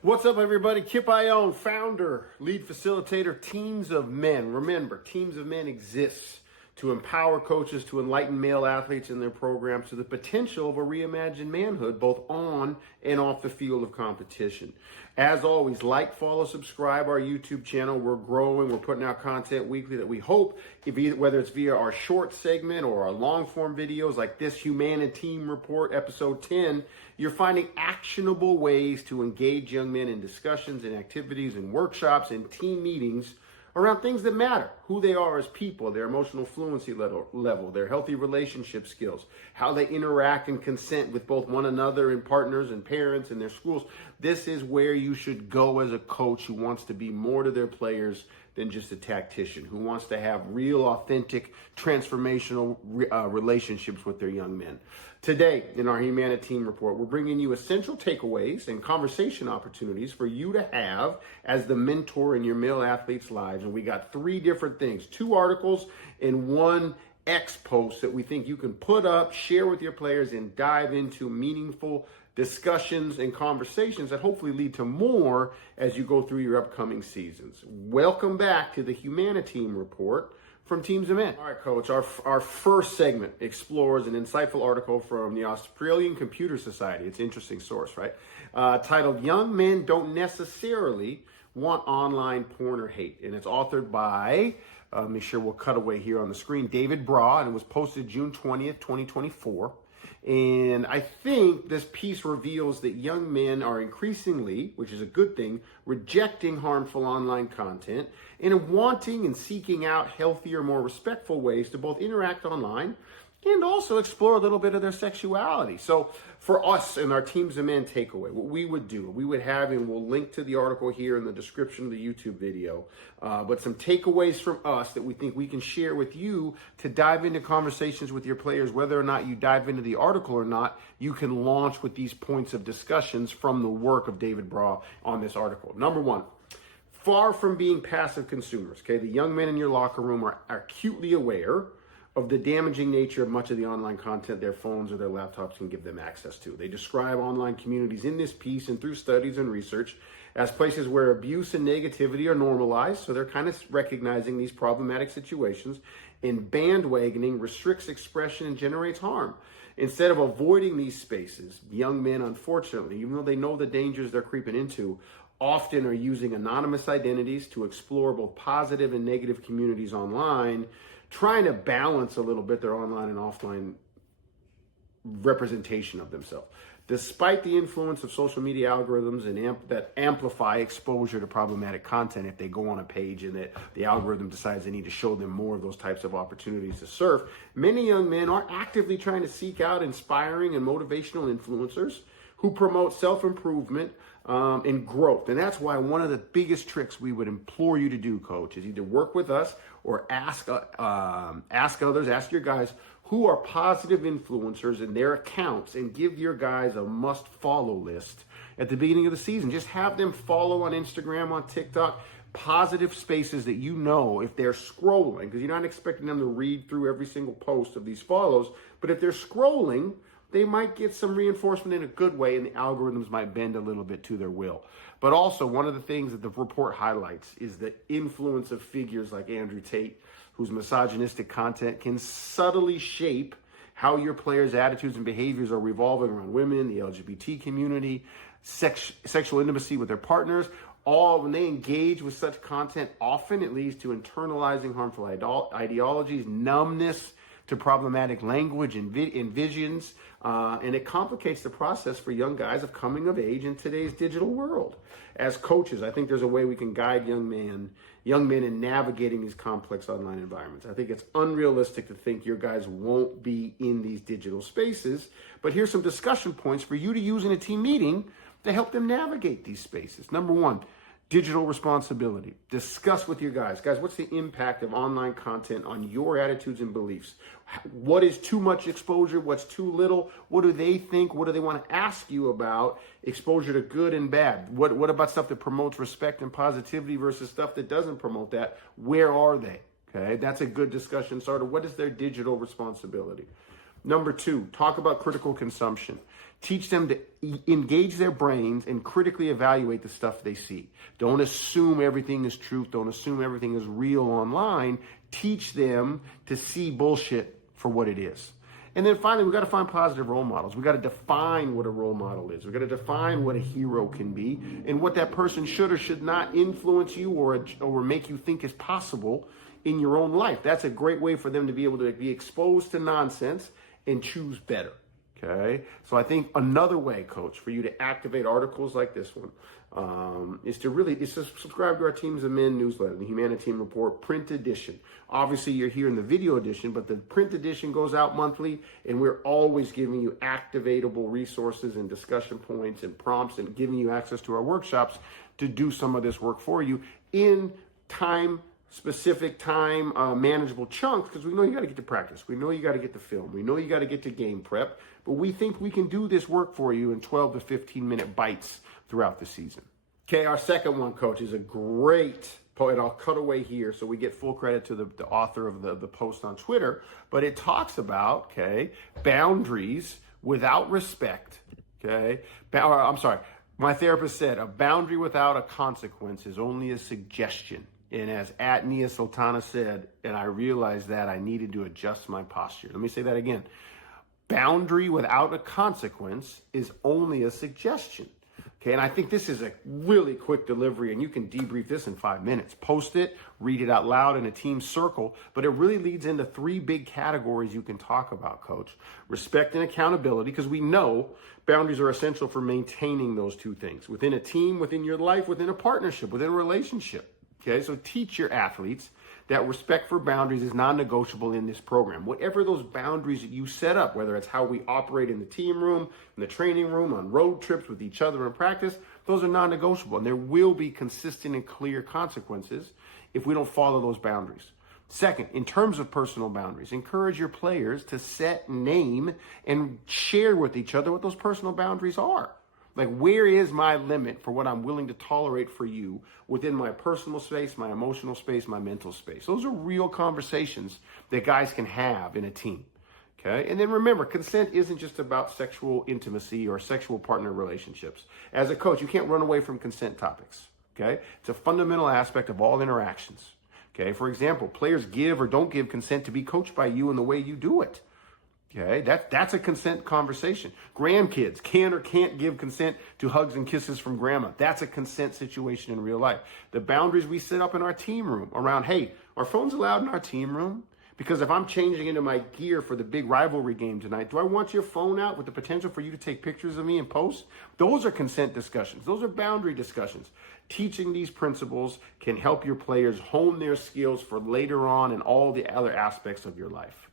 What's up, everybody? Kip Ioane, founder, lead facilitator, Teams of Men. Remember, Teams of Men exists to empower coaches to enlighten male athletes in their programs to the potential of a reimagined manhood, both on and off the field of competition. As always, like, follow, subscribe our YouTube channel. We're growing. We're putting out content weekly that we hope, whether it's via our short segment or our long form videos like this HuMANiTEAM Report, episode 10, you're finding actionable ways to engage young men in discussions and activities and workshops and team meetings around things that matter, who they are as people, their emotional fluency level, their healthy relationship skills, how they interact and consent with both one another and partners and parents and their schools. This is where you should go as a coach who wants to be more to their players than just a tactician, who wants to have real, authentic, transformational relationships with their young men. Today, in our HuMANiTEAM Report, we're bringing you essential takeaways and conversation opportunities for you to have as the mentor in your male athletes' lives. And we got 3 different things, 2 articles and 1 X post that we think you can put up, share with your players, and dive into meaningful discussions and conversations that hopefully lead to more as you go through your upcoming seasons. Welcome back to the HuMANiTEAM Report from Teams of Men. All right, Coach, our first segment explores an insightful article from the Australian Computer Society. It's an interesting source, right? Titled, Young Men Don't Necessarily Want Online Porn or Hate. And it's authored by, make sure we'll cut away here on the screen, David Braw, and it was posted June 20th, 2024. And I think this piece reveals that young men are increasingly, which is a good thing, rejecting harmful online content and wanting and seeking out healthier, more respectful ways to both interact online and also explore a little bit of their sexuality. So for us and our Teams of Men takeaway, what we would do, we would have, and we'll link to the article here in the description of the YouTube video, but some takeaways from us that we think we can share with you to dive into conversations with your players. Whether or not you dive into the article or not, you can launch with these points of discussions from the work of David Braw on this article. Number 1, far from being passive consumers, okay? The young men in your locker room are acutely aware of the damaging nature of much of the online content their phones or their laptops can give them access to. They describe online communities in this piece and through studies and research as places where abuse and negativity are normalized, so they're kind of recognizing these problematic situations, and bandwagoning restricts expression and generates harm. Instead of avoiding these spaces, young men, unfortunately, even though they know the dangers they're creeping into, often are using anonymous identities to explore both positive and negative communities online, trying to balance a little bit their online and offline representation of themselves. Despite the influence of social media algorithms and that amplify exposure to problematic content, if they go on a page and that the algorithm decides they need to show them more of those types of opportunities to surf, many young men are actively trying to seek out inspiring and motivational influencers who promote self-improvement and growth. And that's why one of the biggest tricks we would implore you to do, Coach, is either work with us or ask others, ask your guys who are positive influencers in their accounts, and give your guys a must-follow list at the beginning of the season. Just have them follow on Instagram, on TikTok, positive spaces that you know if they're scrolling, because you're not expecting them to read through every single post of these follows, but if they're scrolling, they might get some reinforcement in a good way, and the algorithms might bend a little bit to their will. But also, one of the things that the report highlights is the influence of figures like Andrew Tate, whose misogynistic content can subtly shape how your players' attitudes and behaviors are revolving around women, the LGBT community, sexual intimacy with their partners. When they engage with such content, often it leads to internalizing harmful ideologies, numbness to problematic language and visions, and it complicates the process for young guys of coming of age in today's digital world. As coaches, I think there's a way we can guide young men in navigating these complex online environments. I think it's unrealistic to think your guys won't be in these digital spaces, but here's some discussion points for you to use in a team meeting to help them navigate these spaces. Number 1, digital responsibility. Discuss with your guys. Guys, what's the impact of online content on your attitudes and beliefs? What is too much exposure? What's too little? What do they think? What do they want to ask you about exposure to good and bad? What about stuff that promotes respect and positivity versus stuff that doesn't promote that? Where are they? Okay, that's a good discussion starter. What is their digital responsibility? Number 2, talk about critical consumption. Teach them to engage their brains and critically evaluate the stuff they see. Don't assume everything is truth. Don't assume everything is real online. Teach them to see bullshit for what it is. And then finally, we've got to find positive role models. We've got to define what a role model is. We've got to define what a hero can be and what that person should or should not influence you or make you think is possible in your own life. That's a great way for them to be able to be exposed to nonsense and choose better. Okay, so I think another way, Coach, for you to activate articles like this one is to subscribe to our Teams of Men newsletter, the HuMANiTEAM Report print edition. Obviously, you're here in the video edition, but the print edition goes out monthly, and we're always giving you activatable resources and discussion points and prompts and giving you access to our workshops to do some of this work for you in specific time, manageable chunks, because we know you got to get to practice. We know you got to get to film. We know you got to get to game prep, but we think we can do this work for you in 12 to 15 minute bites throughout the season. Okay, our second one, Coach, is a great post, and I'll cut away here so we get full credit to the author of the post on Twitter, but it talks about, boundaries without respect, my therapist said, a boundary without a consequence is only a suggestion. And as Nia Sultana said, and I realized that I needed to adjust my posture. Let me say that again. Boundary without a consequence is only a suggestion. Okay, and I think this is a really quick delivery, and you can debrief this in 5 minutes. Post it, read it out loud in a team circle, but it really leads into 3 big categories you can talk about, Coach. Respect and accountability, because we know boundaries are essential for maintaining those 2 things. Within a team, within your life, within a partnership, within a relationship. Okay, so teach your athletes that respect for boundaries is non-negotiable in this program. Whatever those boundaries that you set up, whether it's how we operate in the team room, in the training room, on road trips with each other in practice, those are non-negotiable. And there will be consistent and clear consequences if we don't follow those boundaries. Second, in terms of personal boundaries, encourage your players to set, name, and share with each other what those personal boundaries are. Like, where is my limit for what I'm willing to tolerate for you within my personal space, my emotional space, my mental space? Those are real conversations that guys can have in a team. Okay. And then remember, consent isn't just about sexual intimacy or sexual partner relationships. As a coach, you can't run away from consent topics. Okay. It's a fundamental aspect of all interactions. Okay. For example, players give or don't give consent to be coached by you in the way you do it. Okay, that's a consent conversation. Grandkids can or can't give consent to hugs and kisses from grandma. That's a consent situation in real life. The boundaries we set up in our team room around, hey, are phones allowed in our team room? Because if I'm changing into my gear for the big rivalry game tonight, do I want your phone out with the potential for you to take pictures of me and post? Those are consent discussions. Those are boundary discussions. Teaching these principles can help your players hone their skills for later on in all the other aspects of your life.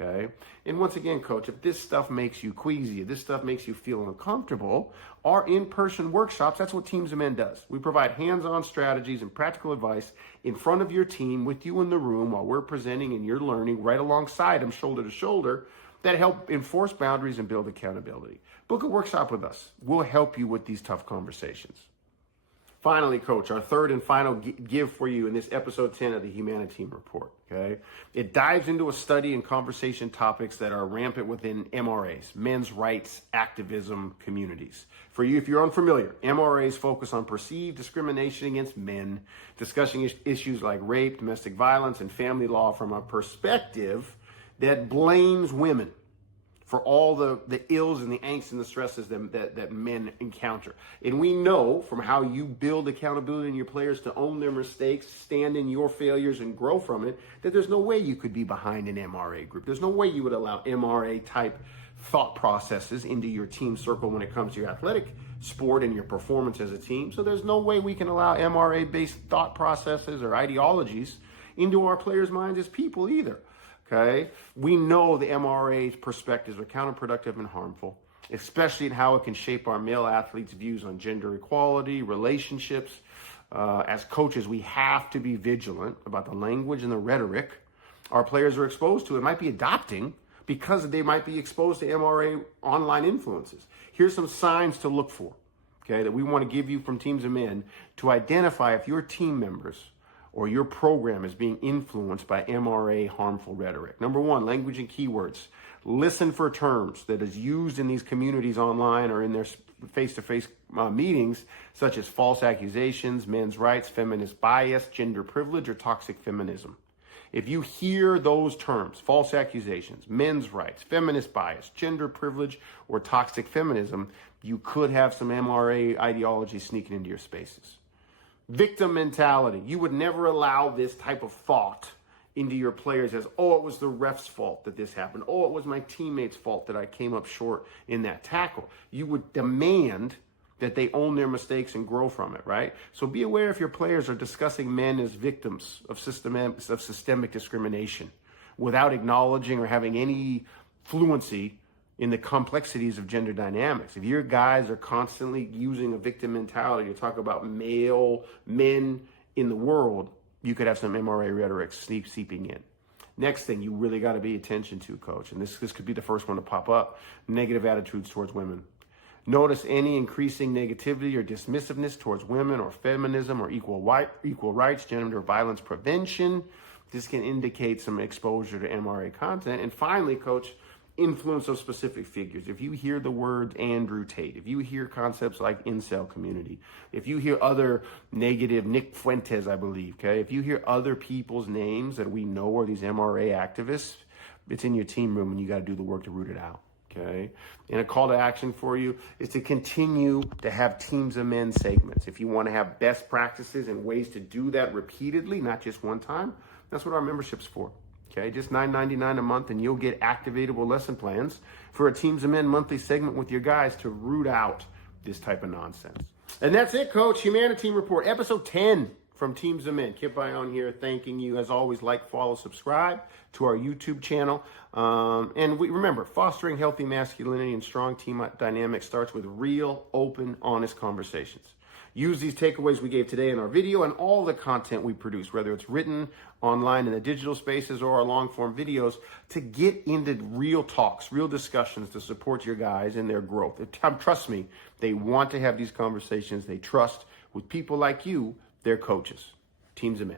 Okay. And once again, Coach, if this stuff makes you queasy, if this stuff makes you feel uncomfortable, our in-person workshops, that's what Teams of Men does. We provide hands-on strategies and practical advice in front of your team with you in the room while we're presenting and you're learning right alongside them, shoulder to shoulder, that help enforce boundaries and build accountability. Book a workshop with us. We'll help you with these tough conversations. Finally, Coach, our third and final give for you in this episode 10 of the HuMANiTEAM Report, okay? It dives into a study and conversation topics that are rampant within MRAs, men's rights activism communities. For you, if you're unfamiliar, MRAs focus on perceived discrimination against men, discussing issues like rape, domestic violence, and family law from a perspective that blames women for all the ills and the angst and the stresses that men encounter. And we know from how you build accountability in your players to own their mistakes, stand in your failures, and grow from it, that there's no way you could be behind an MRA group. There's no way you would allow MRA-type thought processes into your team circle when it comes to your athletic sport and your performance as a team. So there's no way we can allow MRA-based thought processes or ideologies into our players' minds as people either. Okay, we know the MRA's perspectives are counterproductive and harmful, especially in how it can shape our male athletes' views on gender equality, relationships. As coaches, we have to be vigilant about the language and the rhetoric our players are exposed to and might be adopting because they might be exposed to MRA online influences. Here's some signs to look for, okay, that we want to give you from Teams of Men to identify if your team members or your program is being influenced by MRA harmful rhetoric. Number one, language and keywords Listen for terms that is used in these communities online or in their face-to-face meetings, such as false accusations, men's rights, feminist bias, gender privilege, or toxic feminism. If you hear those terms, false accusations, men's rights, feminist bias, gender privilege, or toxic feminism, you could have some MRA ideology sneaking into your spaces. Victim mentality. You would never allow this type of thought into your players as, oh, it was the ref's fault that this happened. Oh, it was my teammate's fault that I came up short in that tackle. You would demand that they own their mistakes and grow from it, right? So be aware if your players are discussing men as victims of systemic discrimination without acknowledging or having any fluency in the complexities of gender dynamics. If your guys are constantly using a victim mentality to talk about male men in the world, you could have some MRA rhetoric seeping in. Next thing you really got to pay attention to, coach, and this could be the first one to pop up, negative attitudes towards women. Notice any increasing negativity or dismissiveness towards women or feminism or equal rights, gender violence prevention. This can indicate some exposure to MRA content. And finally, coach, influence of specific figures. If you hear the word Andrew Tate, if you hear concepts like incel community, if you hear other negative, Nick Fuentes, I believe, okay? If you hear other people's names that we know are these MRA activists, it's in your team room and you got to do the work to root it out. Okay. And a call to action for you is to continue to have Teams of Men segments. If you want to have best practices and ways to do that repeatedly, not just one time, that's what our membership's for. Okay. Just $9.99 a month and you'll get activatable lesson plans for a Teams of Men monthly segment with your guys to root out this type of nonsense. And that's it, coach. HuMANiTEAM Report, episode 10 from Teams of Men. Kip Ioane here, thanking you as always. Like, follow, subscribe to our YouTube channel. And remember, fostering healthy masculinity and strong team dynamics starts with real, open, honest conversations. Use these takeaways we gave today in our video and all the content we produce, whether it's written, online in the digital spaces, or our long-form videos, to get into real talks, real discussions to support your guys in their growth. Trust me, they want to have these conversations. They trust with people like you, their coaches. Teams of Men.